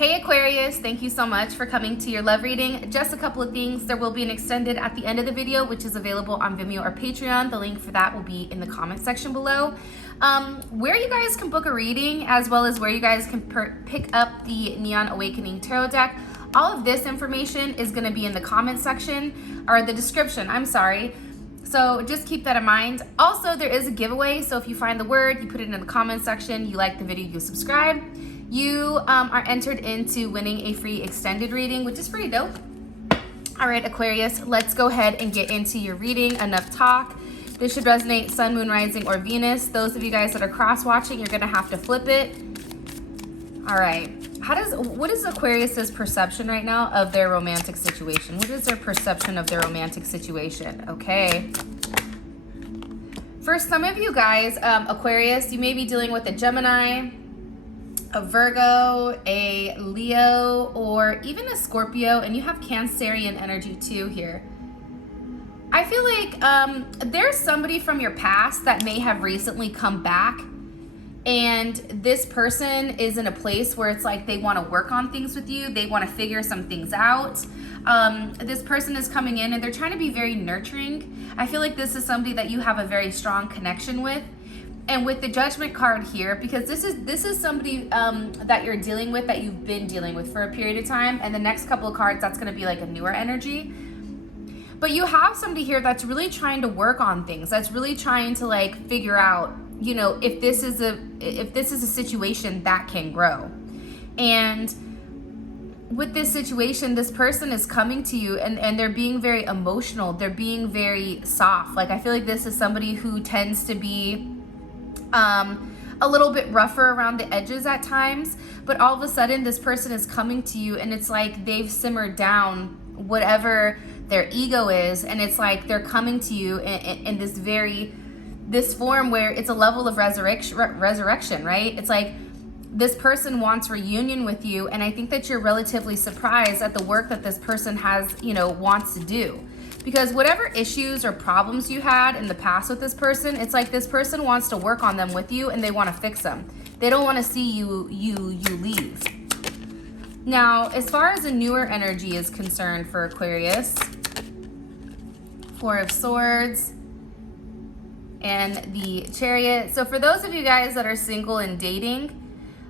Hey Aquarius, thank you so much for coming to your love reading. Just a couple of things. There will be an extended at the end of the video, which is available on Vimeo or Patreon. The link for that will be in the comment section below. Where you guys can book a reading, as well as where you guys can pick up the Neon Awakening Tarot deck. All of this information is going to be in the comment section, or the description, I'm sorry. So just keep that in mind. Also, there is a giveaway. So if you find the word, you put it in the comment section, you like the video, you subscribe, you are entered into winning a free extended reading, which is pretty dope. All right, Aquarius, let's go ahead and get into your reading. Enough talk. This should resonate Sun, Moon, Rising, or Venus. Those of you guys that are cross-watching, you're gonna have to flip it. All right. What is Aquarius's perception right now of their romantic situation? What is their perception of their romantic situation? Okay. For some of you guys, Aquarius, you may be dealing with a Gemini, a Virgo, a Leo, or even a Scorpio, and you have Cancerian energy too here. I feel like there's somebody from your past that may have recently come back, and this person is in a place where it's like they want to work on things with you. They want to figure some things out. This person is coming in and they're trying to be very nurturing. I feel like this is somebody that you have a very strong connection with. And with the Judgment card here, because this is somebody that you're dealing with, that you've been dealing with for a period of time, and the next couple of cards, that's going to be like a newer energy. But you have somebody here that's really trying to work on things, that's really trying to like figure out, you know, if this is a situation that can grow. And with this situation, this person is coming to you and they're being very emotional. They're being very soft. Like, I feel like this is somebody who tends to be a little bit rougher around the edges at times, but all of a sudden this person is coming to you and it's like they've simmered down whatever their ego is, and it's like they're coming to you in this form where it's a level of resurrection, right? It's like this person wants reunion with you, and I think that you're relatively surprised at the work that this person has, you know, wants to do. Because whatever issues or problems you had in the past with this person, it's like this person wants to work on them with you and they want to fix them. They don't want to see you leave. Now, as far as a newer energy is concerned for Aquarius, Four of Swords and the Chariot. So for those of you guys that are single and dating,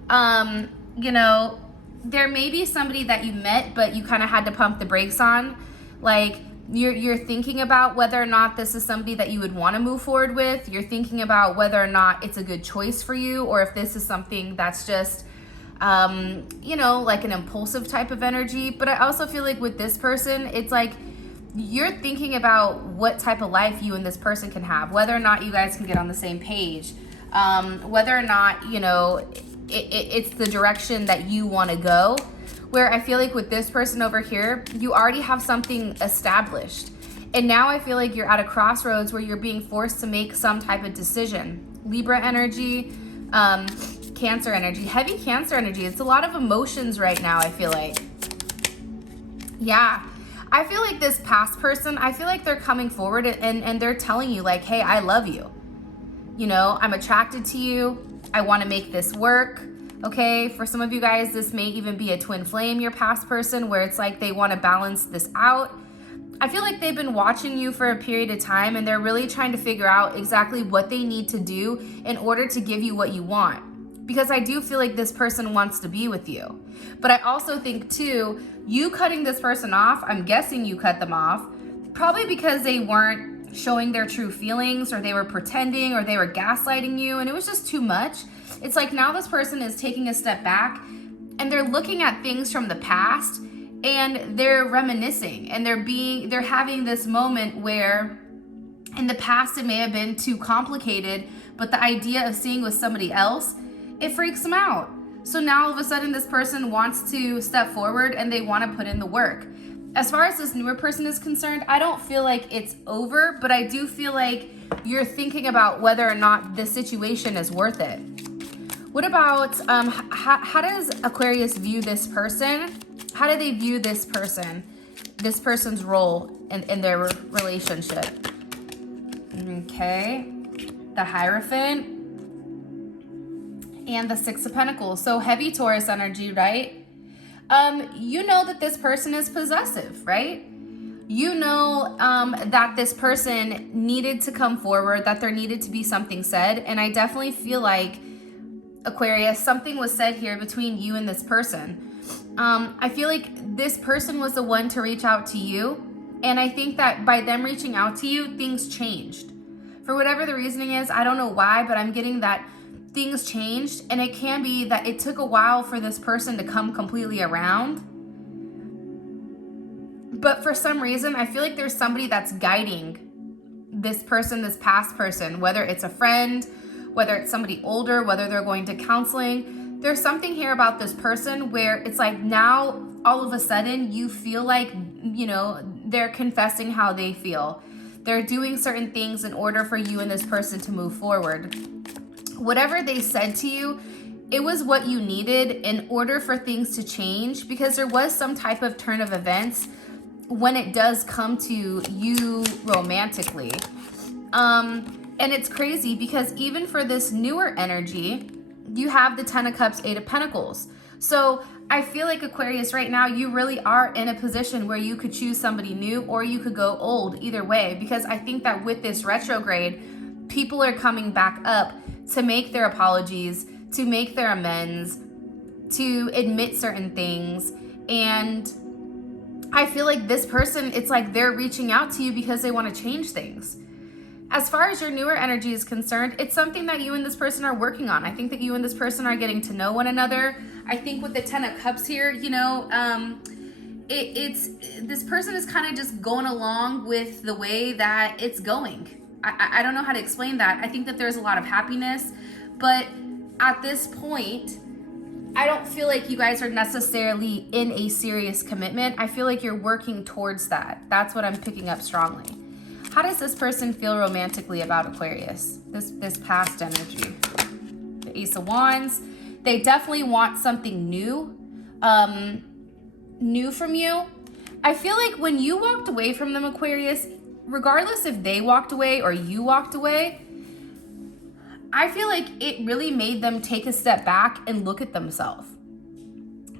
you know, there may be somebody that you met, but you kind of had to pump the brakes on. Like, you're thinking about whether or not this is somebody that you would want to move forward with. You're thinking about whether or not it's a good choice for you, or if this is something that's just, you know, like an impulsive type of energy. But I also feel like with this person, it's like you're thinking about what type of life you and this person can have, whether or not you guys can get on the same page, whether or not, you know, it's the direction that you want to go. Where I feel like with this person over here, you already have something established. And now I feel like you're at a crossroads where you're being forced to make some type of decision. Libra energy, Cancer energy, heavy Cancer energy. It's a lot of emotions right now, I feel like. Yeah. I feel like this past person, I feel like they're coming forward and they're telling you like, hey, I love you. You know, I'm attracted to you. I want to make this work. Okay, for some of you guys, this may even be a twin flame, your past person, where it's like they want to balance this out. I feel like they've been watching you for a period of time and they're really trying to figure out exactly what they need to do in order to give you what you want. Because I do feel like this person wants to be with you. But I also think too, you cutting this person off, I'm guessing you cut them off, probably because they weren't showing their true feelings, or they were pretending, or they were gaslighting you, and it was just too much. It's like now this person is taking a step back and they're looking at things from the past and they're reminiscing, and they're having this moment where in the past it may have been too complicated, but the idea of seeing with somebody else, it freaks them out. So now all of a sudden this person wants to step forward and they want to put in the work. As far as this newer person is concerned, I don't feel like it's over, but I do feel like you're thinking about whether or not this situation is worth it. What about, how does Aquarius view this person? How do they view this person? This person's role in their relationship? Okay. The Hierophant and the Six of Pentacles. So heavy Taurus energy, right? You know that this person is possessive, right? You know that this person needed to come forward, that there needed to be something said. And I definitely feel like, Aquarius, something was said here between you and this person. I feel like this person was the one to reach out to you. And I think that by them reaching out to you, things changed. For whatever the reasoning is, I don't know why, but I'm getting that things changed. And it can be that it took a while for this person to come completely around. But for some reason, I feel like there's somebody that's guiding this person, this past person, whether it's a friend, whether it's somebody older, whether they're going to counseling. There's something here about this person where it's like now all of a sudden you feel like, you know, they're confessing how they feel. They're doing certain things in order for you and this person to move forward. Whatever they said to you, it was what you needed in order for things to change, because there was some type of turn of events when it does come to you romantically. And it's crazy because even for this newer energy, you have the 10 of Cups, 8 of Pentacles. So I feel like, Aquarius, right now, you really are in a position where you could choose somebody new or you could go old, either way, because I think that with this retrograde, people are coming back up to make their apologies, to make their amends, to admit certain things. And I feel like this person, it's like they're reaching out to you because they want to change things. As far as your newer energy is concerned, it's something that you and this person are working on. I think that you and this person are getting to know one another. I think with the 10 of Cups here, you know, it's this person is kind of just going along with the way that it's going. I don't know how to explain that. I think that there's a lot of happiness, but at this point, I don't feel like you guys are necessarily in a serious commitment. I feel like you're working towards that. That's what I'm picking up strongly. How does this person feel romantically about Aquarius? This past energy. The Ace of Wands. They definitely want something new. New from you. I feel like when you walked away from them, Aquarius, regardless if they walked away or you walked away, I feel like it really made them take a step back and look at themselves,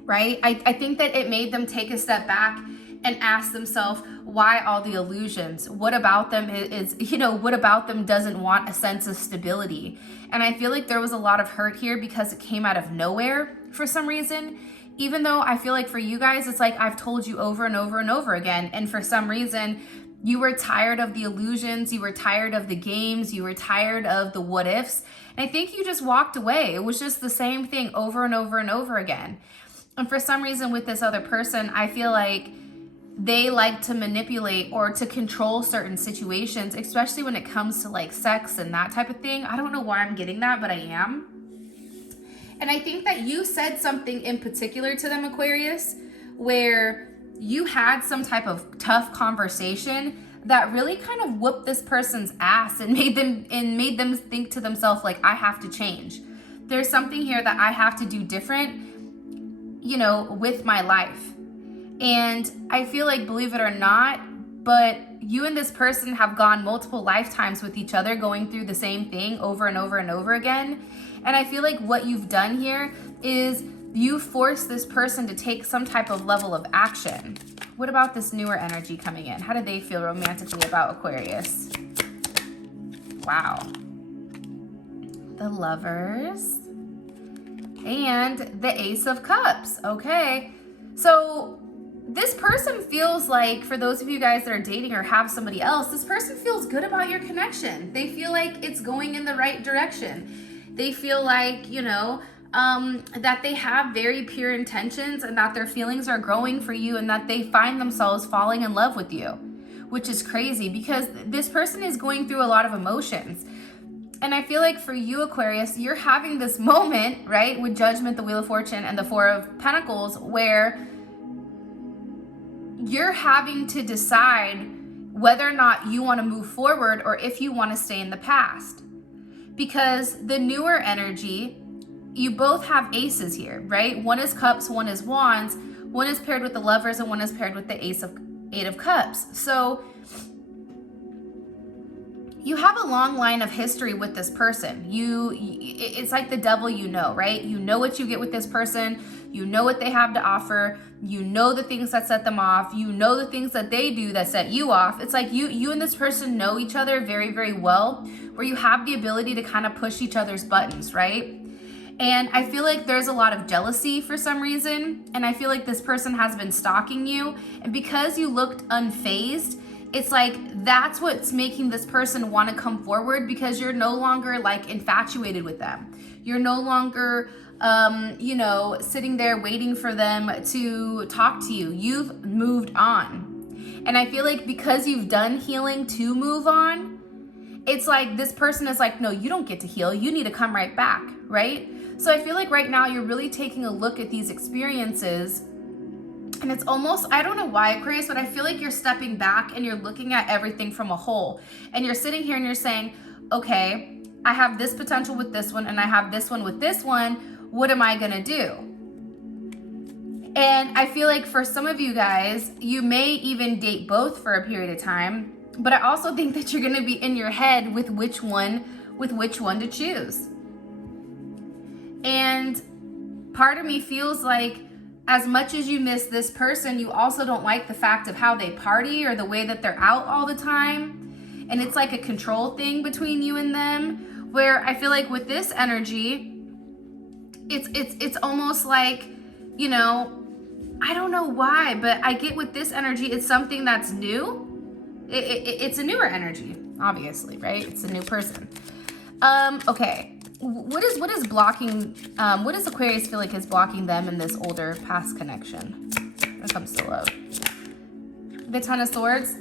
right? I think that it made them take a step back and ask themselves, why all the illusions? What about them is, you know, what about them doesn't want a sense of stability? And I feel like there was a lot of hurt here because it came out of nowhere for some reason. Even though I feel like for you guys, it's like I've told you over and over and over again. And for some reason, you were tired of the illusions, you were tired of the games, you were tired of the what ifs. And I think you just walked away. It was just the same thing over and over and over again. And for some reason with this other person, I feel like they like to manipulate or to control certain situations, especially when it comes to like sex and that type of thing. I don't know why I'm getting that, but I am. And I think that you said something in particular to them, Aquarius, where you had some type of tough conversation that really kind of whooped this person's ass and made them think to themselves, like, I have to change. There's something here that I have to do different, you know, with my life. And I feel like, believe it or not, but you and this person have gone multiple lifetimes with each other, going through the same thing over and over and over again. And I feel like what you've done here is you force this person to take some type of level of action. What about this newer energy coming in? How do they feel romantically about Aquarius? Wow. The Lovers. And the Ace of Cups. Okay. So this person feels like, for those of you guys that are dating or have somebody else, this person feels good about your connection. They feel like it's going in the right direction. They feel like, you know, that they have very pure intentions and that their feelings are growing for you and that they find themselves falling in love with you, which is crazy because this person is going through a lot of emotions. And I feel like for you, Aquarius, you're having this moment, right, with Judgment, the Wheel of Fortune, and the Four of Pentacles, where you're having to decide whether or not you want to move forward or if you want to stay in the past. Because the newer energy, you both have aces here, right? One is Cups, one is Wands, one is paired with the Lovers, and one is paired with the Eight of Cups. So you have a long line of history with this person. It's like the devil, you know, right? You know what you get with this person. You know what they have to offer. You know the things that set them off. You know the things that they do that set you off. It's like you and this person know each other very, very well, where you have the ability to kind of push each other's buttons, right? And I feel like there's a lot of jealousy for some reason. And I feel like this person has been stalking you. And because you looked unfazed, it's like that's what's making this person want to come forward, because you're no longer like infatuated with them. You're no longer, you know, sitting there waiting for them to talk to you. You've moved on. And I feel like because you've done healing to move on, it's like this person is like, no, you don't get to heal. You need to come right back, right? So I feel like right now you're really taking a look at these experiences, and it's almost, I don't know why, Aquarius, but I feel like you're stepping back and you're looking at everything from a whole. And you're sitting here and you're saying, okay, I have this potential with this one and I have this one with this one. What am I gonna do? And I feel like for some of you guys, you may even date both for a period of time, but I also think that you're gonna be in your head with which one to choose. And part of me feels like as much as you miss this person, you also don't like the fact of how they party or the way that they're out all the time. And it's like a control thing between you and them, where I feel like with this energy, it's almost like, you know, I don't know why, but I get with this energy, it's something that's new. It's a newer energy, obviously, right? It's a new person. Okay. What is blocking, what does Aquarius feel like is blocking them in this older past connection when it comes to love? The Ten of Swords.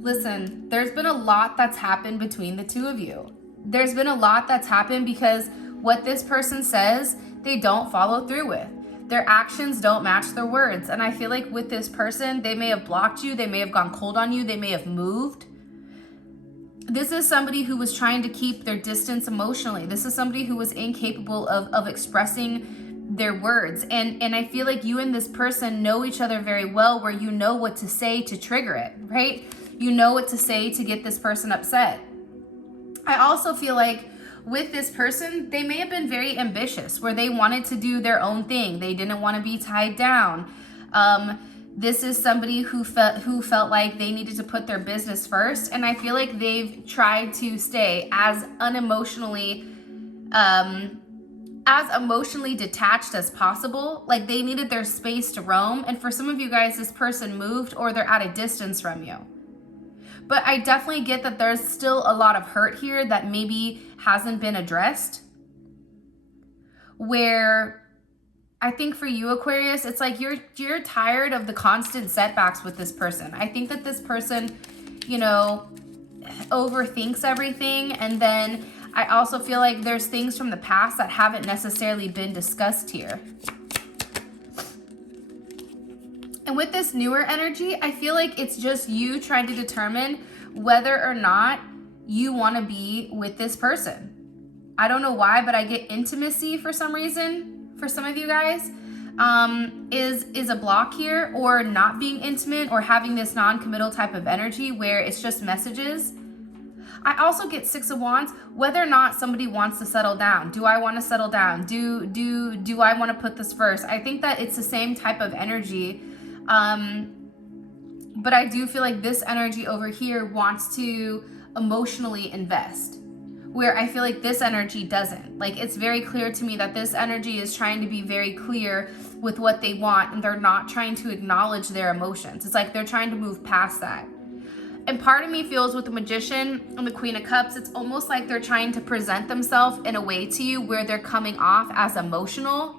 Listen, there's been a lot that's happened between the two of you. There's been a lot that's happened because what this person says, they don't follow through with. Their actions don't match their words. And I feel like with this person, they may have blocked you. They may have gone cold on you. They may have moved. This is somebody who was trying to keep their distance emotionally. This is somebody who was incapable of expressing their words. And I feel like you and this person know each other very well, where you know what to say to trigger it, right? You know what to say to get this person upset. I also feel like with this person, they may have been very ambitious, where they wanted to do their own thing. They didn't want to be tied down. This is somebody who felt like they needed to put their business first. And I feel like they've tried to stay as emotionally detached as possible. Like they needed their space to roam. And for some of you guys, this person moved or they're at a distance from you. But I definitely get that there's still a lot of hurt here that maybe hasn't been addressed. Where I think for you, Aquarius, it's like you're tired of the constant setbacks with this person. I think that this person, you know, overthinks everything. And then I also feel like there's things from the past that haven't necessarily been discussed here. And with this newer energy, I feel like it's just you trying to determine whether or not you want to be with this person. I don't know why, but I get intimacy for some reason. For some of you guys, is a block here, or not being intimate, or having this non-committal type of energy where it's just messages. I also get Six of Wands, whether or not somebody wants to settle down. Do I want to settle down? Do I want to put this first? I think that it's the same type of energy. But I do feel like this energy over here wants to emotionally invest, where I feel like this energy doesn't. Like it's very clear to me that this energy is trying to be very clear with what they want, and they're not trying to acknowledge their emotions. It's like they're trying to move past that. And part of me feels with the Magician and the Queen of Cups, it's almost like they're trying to present themselves in a way to you where they're coming off as emotional.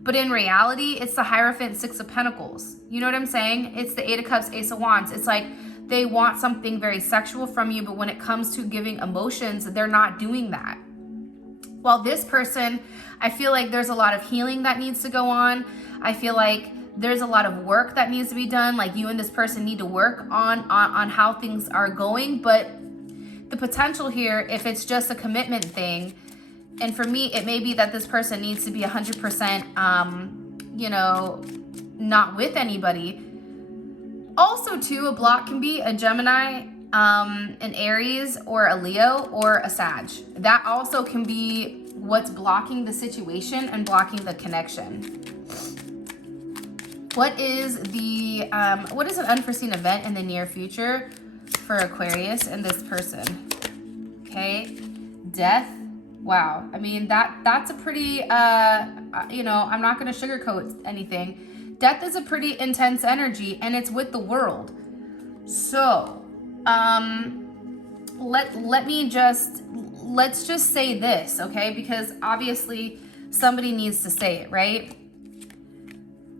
But in reality, it's the Hierophant, Six of Pentacles. You know what I'm saying? It's the Eight of Cups, Ace of Wands. It's like they want something very sexual from you, but when it comes to giving emotions, they're not doing that. While this person, I feel like there's a lot of healing that needs to go on. I feel like there's a lot of work that needs to be done. Like you and this person need to work on how things are going. But the potential here, if it's just a commitment thing, and for me, it may be that this person needs to be 100%, you know, not with anybody. Also, too, a block can be a Gemini, an Aries, or a Leo, or a Sag. That also can be what's blocking the situation and blocking the connection. What is an unforeseen event in the near future for Aquarius and this person? Okay, death. Wow. I mean, that's a pretty, you know, I'm not going to sugarcoat anything. Death is a pretty intense energy, and it's with the world. So, let's just say this, okay? Because obviously somebody needs to say it, right?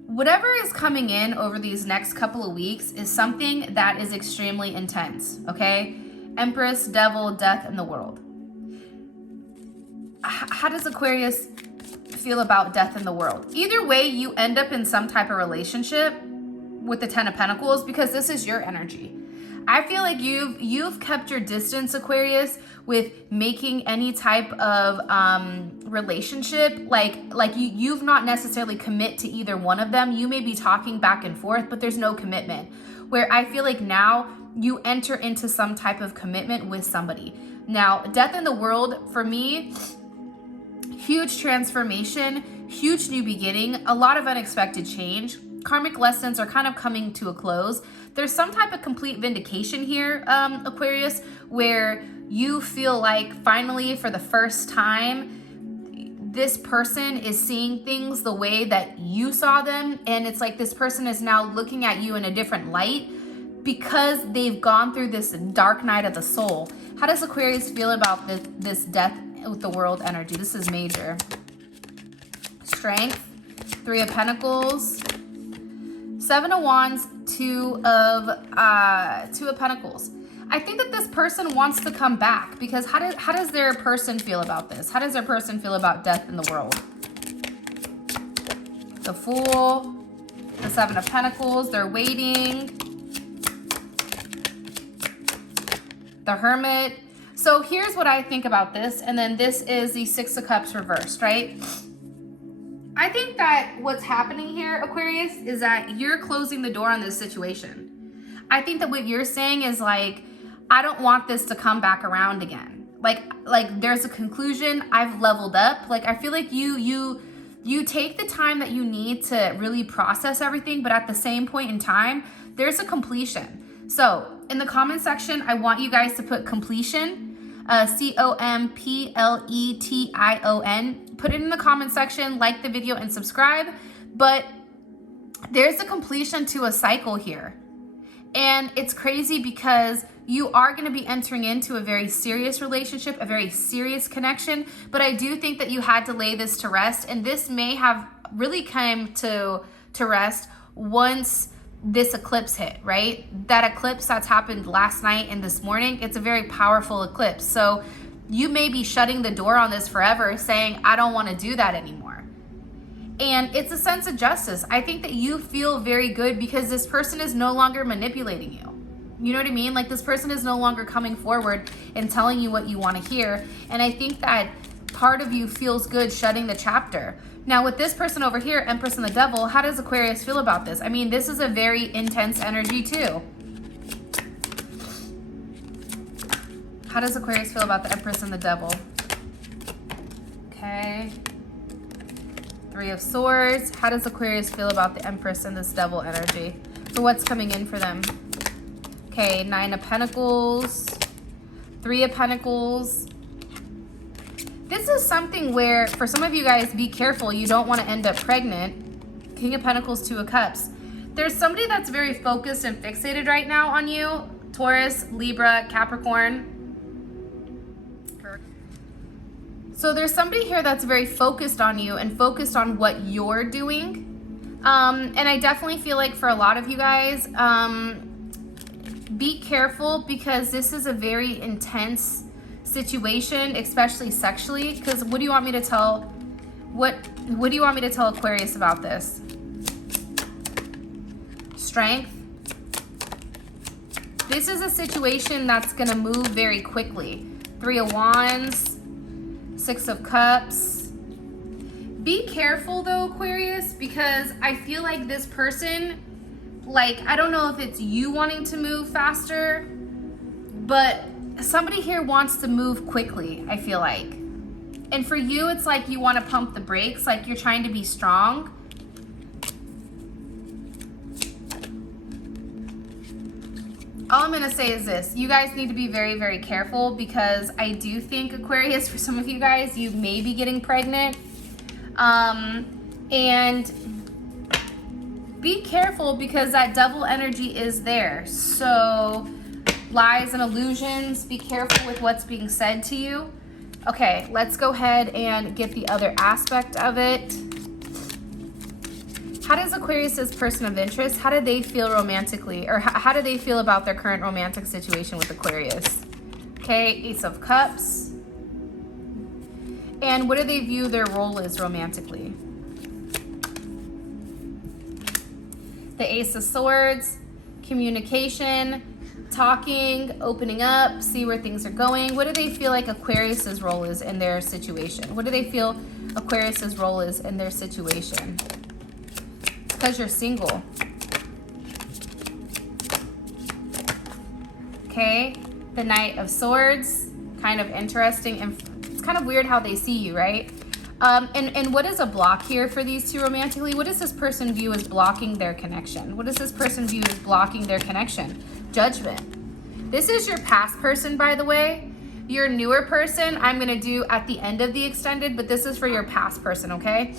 Whatever is coming in over these next couple of weeks is something that is extremely intense, okay? Empress, Devil, Death, and the World. How does Aquarius feel about Death in the World? Either way, you end up in some type of relationship with the Ten of Pentacles because this is your energy. I feel like you've kept your distance, Aquarius, with making any type of relationship. Like you've not necessarily commit to either one of them. You may be talking back and forth, but there's no commitment. Where I feel like now you enter into some type of commitment with somebody. Now, Death in the World, for me, huge transformation, huge new beginning, a lot of unexpected change. Karmic lessons are kind of coming to a close. There's some type of complete vindication here, Aquarius, where you feel like finally for the first time, this person is seeing things the way that you saw them. And it's like this person is now looking at you in a different light because they've gone through this dark night of the soul. How does Aquarius feel about this Death with the World energy? This is major. Strength, Three of Pentacles, Seven of Wands, Two of Pentacles. I think that this person wants to come back because how does their person feel about this? How does their person feel about Death in the World? The Fool, the Seven of Pentacles, they're waiting. The Hermit. So here's what I think about this. And then this is the Six of Cups reversed, right? I think that what's happening here, Aquarius, is that you're closing the door on this situation. I think that what you're saying is like, I don't want this to come back around again. Like there's a conclusion. I've leveled up. Like I feel like you take the time that you need to really process everything, but at the same point in time, there's a completion. So in the comment section, I want you guys to put completion, COMPLETION. Put it in the comment section, like the video and subscribe. But there's a completion to a cycle here. And it's crazy because you are going to be entering into a very serious relationship, a very serious connection. But I do think that you had to lay this to rest. And this may have really come to rest once this eclipse hit, right? That eclipse that's happened last night and this morning, it's a very powerful eclipse. So you may be shutting the door on this forever, saying, I don't want to do that anymore. And it's a sense of justice. I think that you feel very good because this person is no longer manipulating you. You know what I mean? Like this person is no longer coming forward and telling you what you want to hear. And I think that part of you feels good shutting the chapter. Now with this person over here, Empress and the Devil, how does Aquarius feel about this? I mean, this is a very intense energy too. How does Aquarius feel about the Empress and the Devil? Okay. Three of Swords. How does Aquarius feel about the Empress and this Devil energy? For what's coming in for them? Okay, Nine of Pentacles. Three of Pentacles. This is something where, for some of you guys, be careful. You don't want to end up pregnant. King of Pentacles, Two of Cups. There's somebody that's very focused and fixated right now on you. Taurus, Libra, Capricorn. So there's somebody here that's very focused on you and focused on what you're doing. And I definitely feel like for a lot of you guys, be careful because this is a very intense situation, especially sexually. Because what do you want me to tell? What do you want me to tell Aquarius about this? Strength. This is a situation that's going to move very quickly. Three of Wands. Six of Cups. Be careful though, Aquarius, because I feel like this person, like, I don't know if it's you wanting to move faster, but somebody here wants to move quickly, I feel like. And for you, it's like you want to pump the brakes, like you're trying to be strong. all I'm gonna say is this: you guys need to be very, very careful, because I do think, Aquarius, for some of you guys, you may be getting pregnant. And be careful, because that devil energy is there. So lies and illusions, be careful with what's being said to you. Okay, let's go ahead and get the other aspect of it. How does Aquarius's person of interest, how do they feel romantically, or how do they feel about their current romantic situation with Aquarius? Okay, Ace of Cups. And what do they view their role is romantically? The Ace of Swords, communication, talking, opening up, see where things are going. What do they feel like Aquarius's role is in their situation? What do they feel Aquarius's role is in their situation? Because you're single. Okay, the Knight of Swords, kind of interesting, and it's kind of weird how they see you, right? And what is a block here for these two romantically? What does this person view as blocking their connection? What does this person view as blocking their connection? Judgment. This is your past person, by the way. Your newer person, I'm going to do at the end of the extended, but this is for your past person, okay?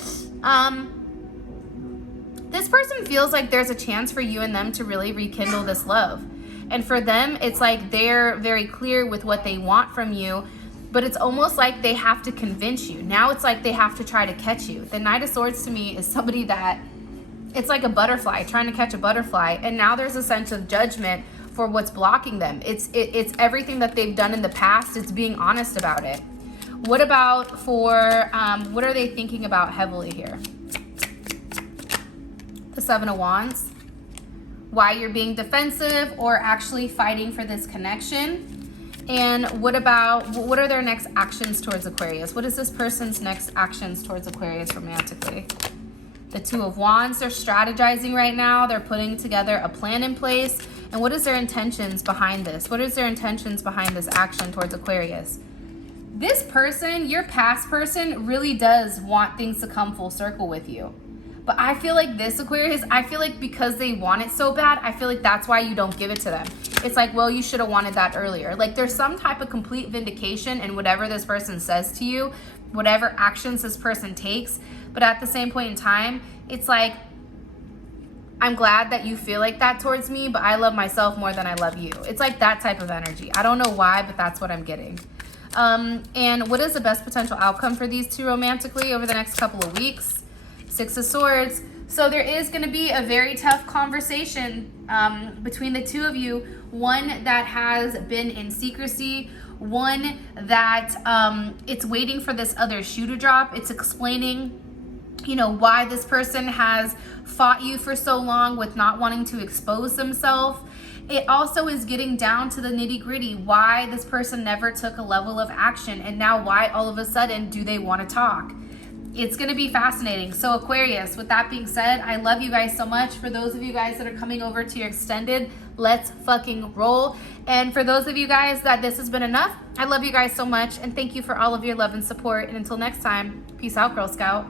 This person feels like there's a chance for you and them to really rekindle this love. And for them, it's like they're very clear with what they want from you, but it's almost like they have to convince you. Now it's like they have to try to catch you. The Knight of Swords to me is somebody that, it's like a butterfly, trying to catch a butterfly. And now there's a sense of judgment for what's blocking them. It's everything that they've done in the past. It's being honest about it. What about for, what are they thinking about heavily here? The Seven of Wands. Why you're being defensive or actually fighting for this connection. And what are their next actions towards Aquarius? What is this person's next actions towards Aquarius romantically? The Two of Wands, they're strategizing right now. They're putting together a plan in place. And what is their intentions behind this? What is their intentions behind this action towards Aquarius? This person, your past person, really does want things to come full circle with you. But I feel like this Aquarius, I feel like because they want it so bad, I feel like that's why you don't give it to them. It's like, well, you should have wanted that earlier. Like there's some type of complete vindication in whatever this person says to you, whatever actions this person takes. But at the same point in time, it's like, I'm glad that you feel like that towards me, but I love myself more than I love you. It's like that type of energy. I don't know why, but that's what I'm getting. And what is the best potential outcome for these two romantically over the next couple of weeks? Six of Swords. So there is going to be a very tough conversation between the two of you. One that has been in secrecy. One that it's waiting for this other shoe to drop. It's explaining, you know, why this person has fought you for so long with not wanting to expose themselves. It also is getting down to the nitty gritty, why this person never took a level of action, and now why all of a sudden do they want to talk. It's going to be fascinating. So Aquarius, with that being said, I love you guys so much. For those of you guys that are coming over to your extended, let's fucking roll. And for those of you guys that this has been enough, I love you guys so much. And thank you for all of your love and support. And until next time, peace out, Girl Scout.